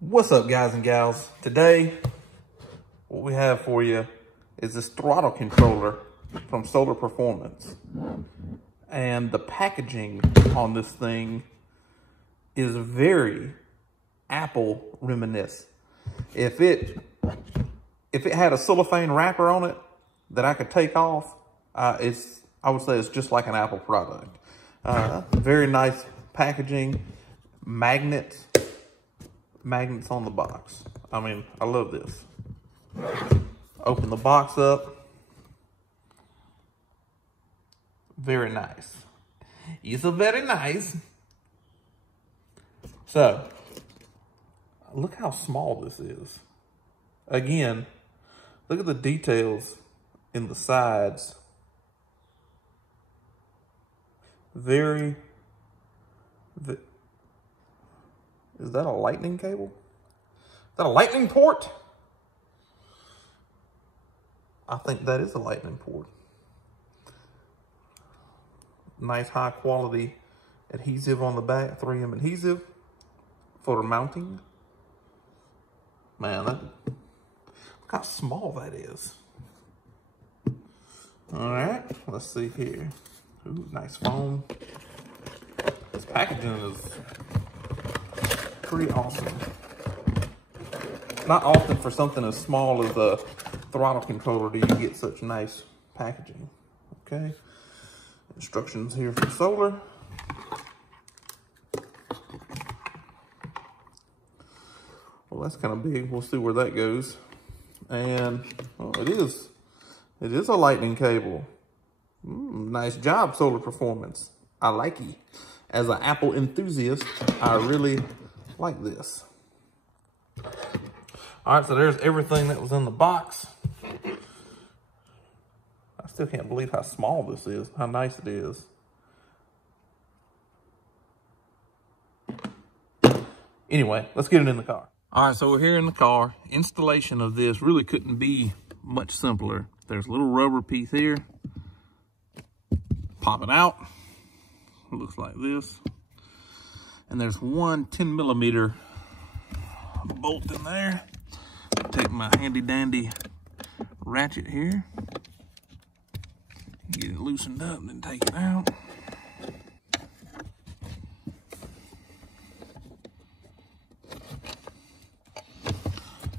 What's up, guys and gals? Today, what we have for you is this throttle controller from Solar Performance. And the packaging on this thing is very Apple reminiscent. If it had a cellophane wrapper on it that I could take off, I would say it's just like an Apple product. Very nice packaging, magnets on the box. I mean, I love this. Open the box up. Very nice. It's a very nice. So, look how small this is. Again, look at the details in the sides. Is that a lightning cable? Is that a lightning port? I think that is a lightning port. Nice high quality adhesive on the back, 3M adhesive for the mounting. Man, look how small that is. All right, let's see here. Ooh, nice foam. This packaging is pretty awesome. Not often for something as small as a throttle controller do you get such nice packaging. Okay, instructions here from Solar. Well, that's kind of big. We'll see where that goes. And oh, it is a lightning cable. Nice job, Solar Performance. I like it. As an Apple enthusiast, I really like this. All right, so there's everything that was in the box. I still can't believe how small this is, how nice it is. Anyway, let's get it in the car. All right, so we're here in the car. Installation of this really couldn't be much simpler. There's a little rubber piece here. Pop it out. It looks like this. And there's one 10mm bolt in there. Take my handy dandy ratchet here. Get it loosened up, then take it out.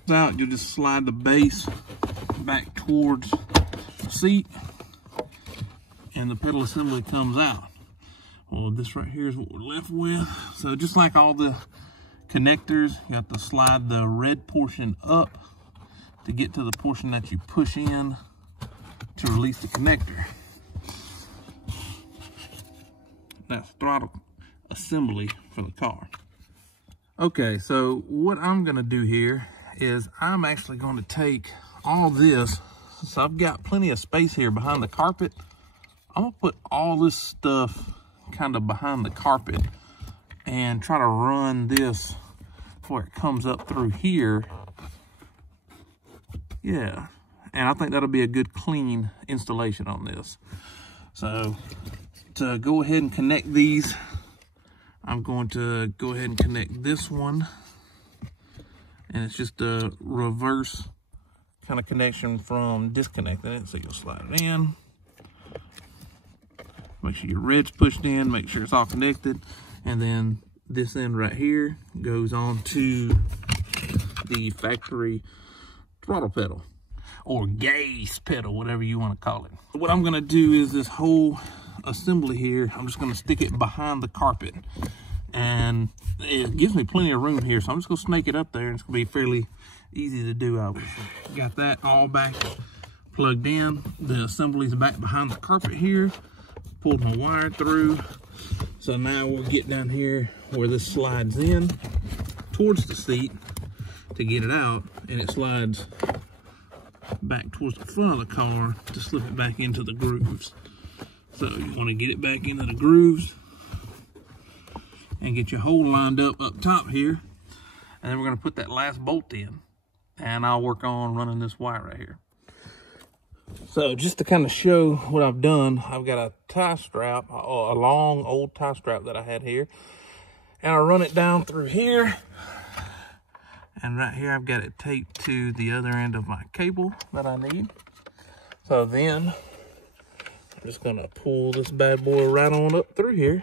Out, you'll just slide the base back towards the seat and the pedal assembly comes out. Well, this right here is what we're left with. So just like all the connectors, you have to slide the red portion up to get to the portion that you push in to release the connector. That's throttle assembly for the car. Okay, so what I'm gonna do here is I'm actually going to take all this, so I've got plenty of space here behind the carpet. I'm gonna put all this stuff kind of behind the carpet and try to run this where it comes up through here. Yeah, and I think that'll be a good clean installation on this. So to go ahead and connect these, I'm going to go ahead and connect this one. And it's just a reverse kind of connection from disconnecting it. So you'll slide it in. Make sure your red's pushed in, make sure it's all connected. And then this end right here goes on to the factory throttle pedal or gas pedal, whatever you want to call it. What I'm gonna do is this whole assembly here, I'm just gonna stick it behind the carpet. And it gives me plenty of room here, so I'm just gonna snake it up there and it's gonna be fairly easy to do. I got that all back plugged in. The assembly's back behind the carpet here. Pulled my wire through. So now we'll get down here where this slides in towards the seat to get it out, and it slides back towards the front of the car to slip it back into the grooves. So you wanna get it back into the grooves and get your hole lined up top here. And then we're gonna put that last bolt in and I'll work on running this wire right here. So just to kind of show what I've done, I've got a tie strap, a long old tie strap that I had here. And I run it down through here And right here, I've got it taped to the other end of my cable that I need. So then, I'm just gonna pull this bad boy right on up through here.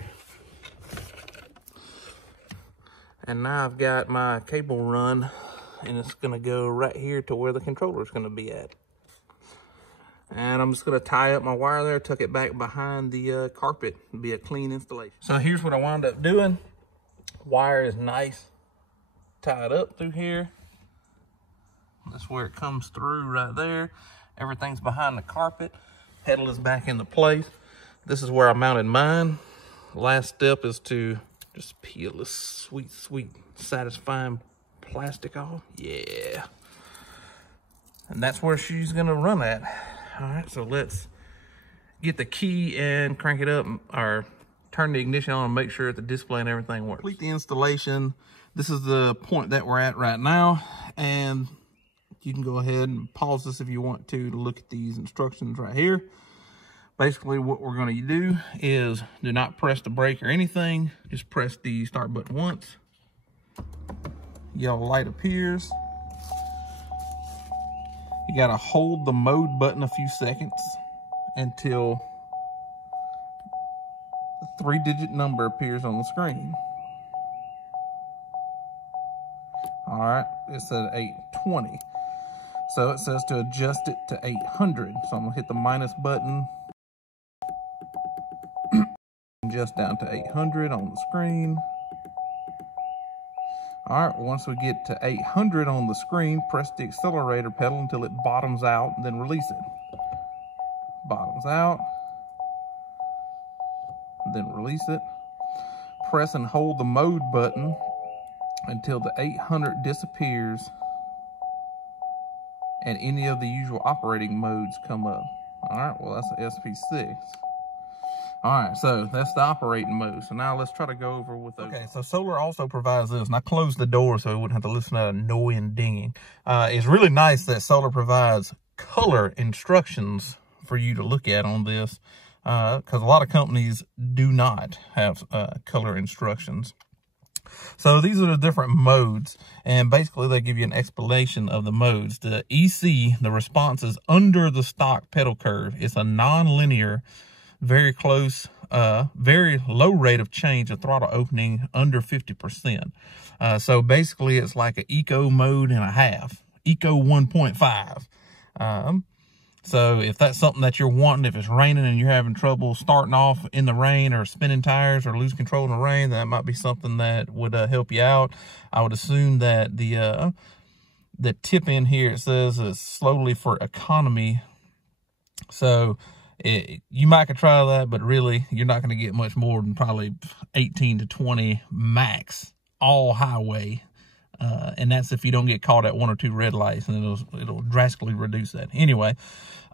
And now I've got my cable run, and it's gonna go right here to where the controller is gonna be at. And I'm just gonna tie up my wire there, tuck it back behind the carpet. It'll be a clean installation. So here's what I wound up doing. Wire is nice, tied up through here. That's where it comes through right there. Everything's behind the carpet. Pedal is back into place. This is where I mounted mine. Last step is to just peel this sweet, sweet, satisfying plastic off. Yeah. And that's where she's gonna run at. All right, so let's get the key and crank it up, or turn the ignition on and make sure that the display and everything works. Complete the installation. This is the point that we're at right now, and you can go ahead and pause this if you want to look at these instructions right here. Basically, what we're going to do is do not press the brake or anything. Just press the start button once. Yellow light appears. You got to hold the mode button a few seconds until the 3-digit number appears on the screen. All right, it says 820. So it says to adjust it to 800. So I'm gonna hit the minus button. Adjust down to 800 on the screen. All right, once we get to 800 on the screen, press the accelerator pedal until it bottoms out, and then release it. Bottoms out, then release it. Press and hold the mode button until the 800 disappears and any of the usual operating modes come up. All right, well, that's the SP6. All right, so that's the operating mode. So now let's try to go over with those. Okay, so Solar also provides this, and I closed the door so we wouldn't have to listen to that annoying dinging. It's really nice that Solar provides color instructions for you to look at on this, because a lot of companies do not have color instructions. So these are the different modes, and basically they give you an explanation of the modes. The EC, the response is under the stock pedal curve. It's a non-linear, very close, very low rate of change of throttle opening, under 50%. So basically it's like an eco mode and a half, eco 1.5. So if that's something that you're wanting, if it's raining and you're having trouble starting off in the rain or spinning tires or lose control in the rain, that might be something that would help you out. I would assume that the tip in here, it says it's slowly for economy. So you might could try that, but really you're not going to get much more than probably 18 to 20 max, all highway. And that's if you don't get caught at 1 or 2 red lights, and it'll drastically reduce that. Anyway,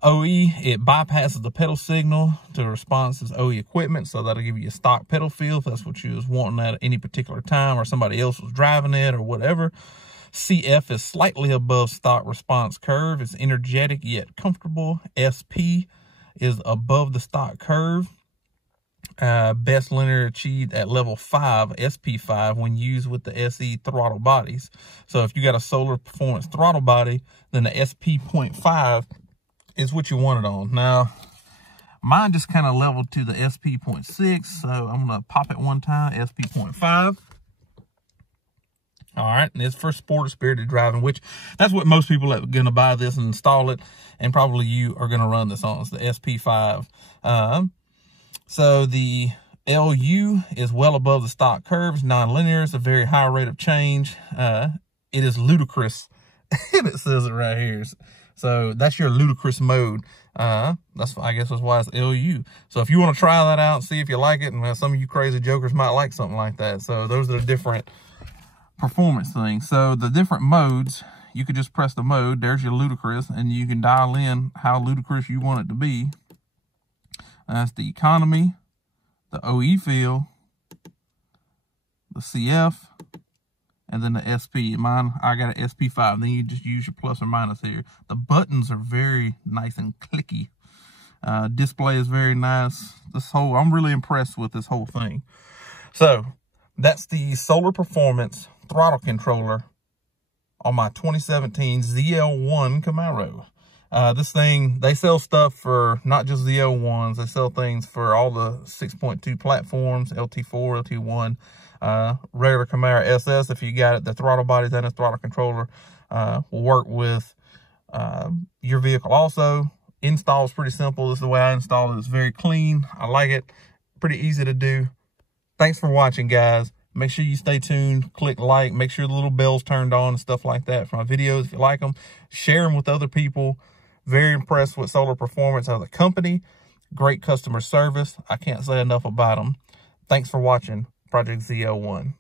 OE, it bypasses the pedal signal to responsive OE equipment, so that'll give you a stock pedal feel if that's what you was wanting at any particular time, or somebody else was driving it or whatever. CF is slightly above stock response curve. It's energetic yet comfortable. SP is above the stock curve. Best linear achieved at level 5, SP5, when used with the SE throttle bodies. So if you got a Solar Performance throttle body, then the SP.5 is what you want it on. Now, mine just kind of leveled to the SP.6, so I'm going to pop it one time, SP.5. All right, and it's for sport or spirited driving, which that's what most people are going to buy this and install it, and probably you are going to run this on. It's the SP5. So the LU is well above the stock curves, non-linear. It's a very high rate of change. It is ludicrous, and it says it right here. So that's your ludicrous mode. I guess that's why it's LU. So if you want to try that out and see if you like it, and some of you crazy jokers might like something like that. So those are the different performance things. So the different modes, you could just press the mode. There's your ludicrous, and you can dial in how ludicrous you want it to be. That's the economy, the OE feel, the CF, and then the SP. Mine, I got an SP5. Then you just use your plus or minus here. The buttons are very nice and clicky. Display is very nice. I'm really impressed with this whole thing. So that's the Solar Performance throttle controller on my 2017 ZL1 Camaro. This thing, they sell stuff for not just ZL1s, they sell things for all the 6.2 platforms, LT4, LT1, regular Camaro SS. If you got it, the throttle bodies and the throttle controller will work with your vehicle also. Install is pretty simple. This is the way I install it. It's very clean. I like it. Pretty easy to do. Thanks for watching, guys. Make sure you stay tuned. Click like. Make sure the little bell's turned on and stuff like that for my videos. If you like them, share them with other people. Very impressed with Solar Performance as a company. Great customer service. I can't say enough about them. Thanks for watching Project ZL1.